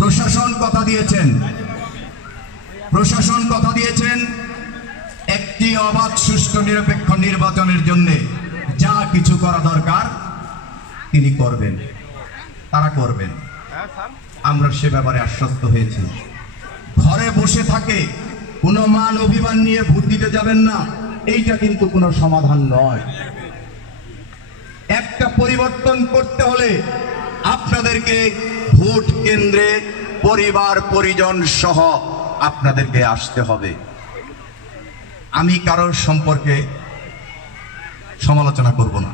প্রশাসন কথা দিয়েছেন একটি অবাধ সুষ্ঠু নিরপেক্ষ নির্বাচনের জন্য যা কিছু করা দরকার তিনি করবেন, তারা করবেন। আমরা সে ব্যাপারে আশ্বস্ত হয়েছি। ঘরে বসে থাকে কোনো মান অভিমান নিয়ে ভোট দিতে যাবেন না, এইটা কিন্তু কোনো সমাধান নয়। একটা পরিবর্তন করতে হলে আপনাদেরকে ভোট কেন্দ্রে পরিবার পরিজন সহ আপনাদেরকে আসতে হবে। আমি কারোর সম্পর্কে সমালোচনা করব না।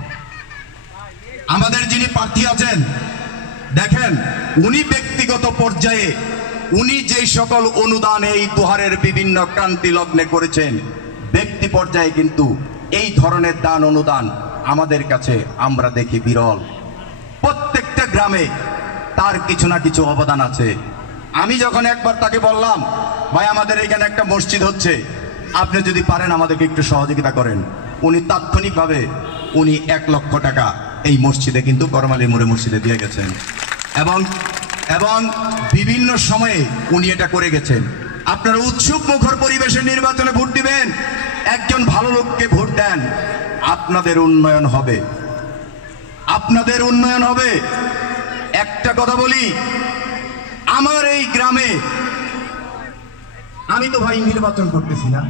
আমাদের যিনি প্রার্থী আছেন, দেখেন উনি ব্যক্তিগত পর্যায়ে উনি যে সকল অনুদান এই দুহারের বিভিন্ন ক্রান্তি লগ্নে করেছেন, ব্যক্তি পর্যায়ে কিন্তু এই ধরনের দান অনুদান আমাদের কাছে আমরা দেখি বিরল। প্রত্যেকটা গ্রামে তার কিছু না কিছু অবদান আছে। আমি যখন একবার তাকে বললাম, ভাই আমাদের এখানে একটা মসজিদ হচ্ছে, আপনি যদি পারেন আমাদেরকে একটু সহযোগিতা করেন, উনি তাৎক্ষণিকভাবে উনি 1 লক্ষ টাকা এই মসজিদে কিন্তু করমালী মোড়ে মসজিদে দিয়ে গেছেন এবং বিভিন্ন সময়ে উনি এটা করে গেছেন। আপনারা উৎসুক মুখর পরিবেশে নির্বাচনে ভোট দিবেন, একজন ভালো লোককে ভোট দেন, আপনাদের উন্নয়ন হবে, আপনাদের উন্নয়ন হবে। একটা কথা বলি, আমার এই গ্রামে আমি তো ভাই নির্বাচন করতেছি না,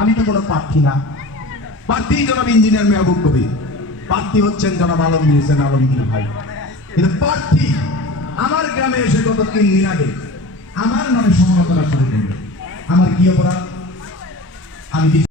আমি তো কোনো প্রার্থী না। প্রার্থী জনাব ইঞ্জিনিয়ার মেহবুব কবির, প্রার্থী হচ্ছেন জনাব আলমগীর হোসেন আলমগীর ভাই। কিন্তু প্রার্থী আমার গ্রামে এসে গত 3 দিন আগে আমার নামে সমালোচনা শুরু করবে। আমার কি অপরাধ? আমি